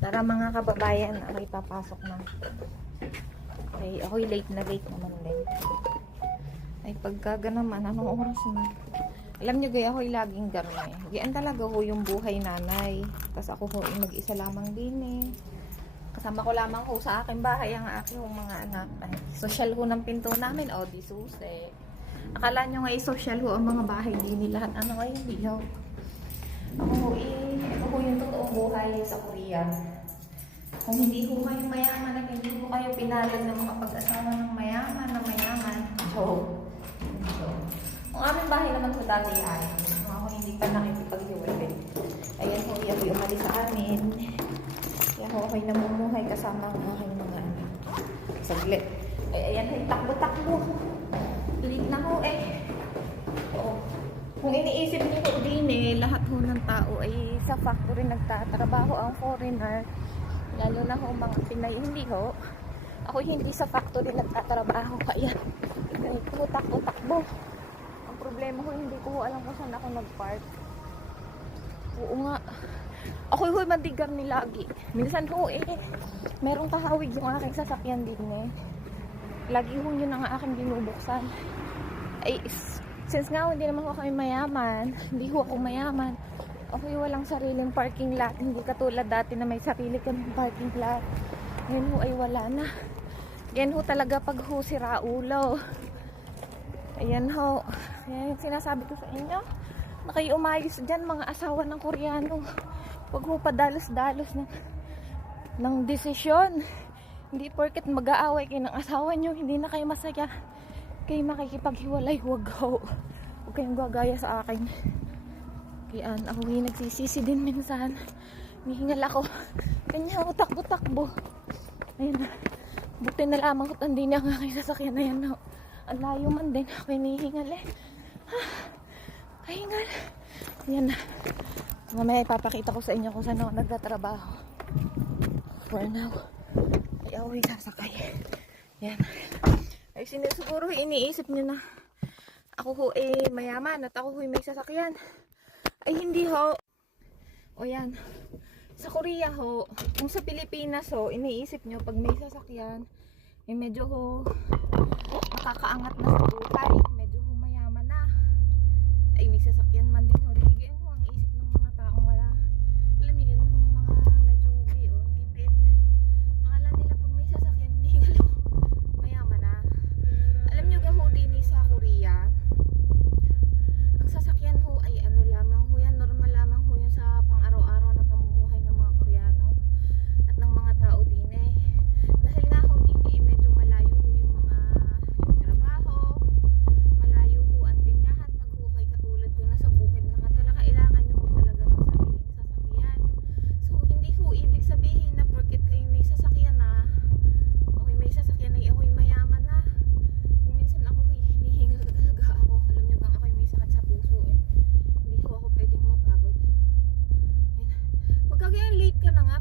Tara mga kababayan, ako'y papasok na. Okay, ako'y late naman din. Ay pagkaga naman, anong oras na? Alam nyo gaya, ako'y laging garne. Gayaan talaga ho yung buhay nanay. Tapos ako ho ay mag-isa lamang din eh. Kasama ko lamang ho sa aking bahay ang aking mga anak. Ay, social ho ng pinto namin. O, di susi. Akala nyo nga social ho ang mga bahay din lahat. Ano nga hindi ho? Ito ho yung totoong buhay sa Korea. Kung hindi ho kayo mayaman at hindi ho kayo pinalad ng mga pag-asawa ng mayaman. So, ang aming bahay naman po dati ay, ako hindi pa nakikipag-hiwalay. Ayan ho, yan po umalis sa amin. Yan ho, ako'y namumuhay kasama ang aking mga anak. Saglit. Ay, ayan ho, takbo-takbo. Late na ho eh. Oo. Kung iniisip niyo po din eh, lahat ho ng tao ay sa factory nagtatrabaho ang foreigner. Lalo na ho mga Pinay, hindi ho. Ako hindi sa factory nagtatrabaho. Kaya, ito takbo-takbo. Ang problema ko, hindi ko alam kung saan ako nag-park. Oo nga. Ako ho mandigar ni lagi. Minsan ho eh, merong kahawig yung aking sasakyan din eh. Lagi ho yun ang aking binubuksan. Ay, since nga hindi naman ako kami mayaman, hindi ho ako mayaman. Ako walang sariling parking lot. Hindi katulad dati na may sarili kaming parking lot. Ngayon ho ay wala na. Yan ho talaga pag ho sira ulo. Ayan ho. Ayan yung sinasabi ko sa inyo. Na kayo umayos dyan mga asawa ng Koreano. Huwag ho padalos-dalos ng desisyon. Hindi porket mag-aaway kayo ng asawa nyo, hindi na kayo masaya. Kayo makikipaghiwalay, huwag ho. Huwag kayong gagaya sa akin. Kaya ako yung nagsisisi din minsan. Mihingal ako. Kanya ako takbo-takbo. Ayun na. Buti na lamang ko hindi niya ang aking sasakyan na yan. No? Ang layo man din. Ako yung nihingal eh. Kahingal. Ayan na. Mamaya ipapakita ko sa inyo kung saan ako nagtatrabaho. For now, ay ako yung sasakay. Ayan. Ay siguro iniisip nyo na ako ho eh mayaman at ako ho may sasakyan. Ay hindi ho. O yan. Sa Korea ho, kung sa Pilipinas ho, iniisip nyo pag may sasakyan, eh medyo ho makakaangat na sa buhay. Medyo ho mayaman na. Ay may sasakyan man din ho. Diligyan ho ang isip ng mga taong wala. Alam niyo yun ho, mga medyo gipit. Akala nila pag may sasakyan, hindi mayaman na. Alam nyo ho din sa Korea, ang sasakyan ho ay ano lamang ho yan, normal lamang ho yun sa pang-araw-araw na pamumuhay ng mga Koreano at ng mga tao din eh. Dahil nga ho din eh, medyo malayo ho yung mga trabaho, malayo ho ang tinyahan pag ho kay katulad ko na sa bukid nakatira, kailangan nyo ho talaga ng sariling sasakyan. So hindi ho ibig sabihin na porket kayo may sasakyan na, okay may sasakyan ay ako'y mayaman na. Kung minsan ako hinihingal talaga ako. Alam nyo bang ako'y may sakit sa puso eh. Hindi ho ako pwedeng mapagod. Pagka ganyan late ka na nga,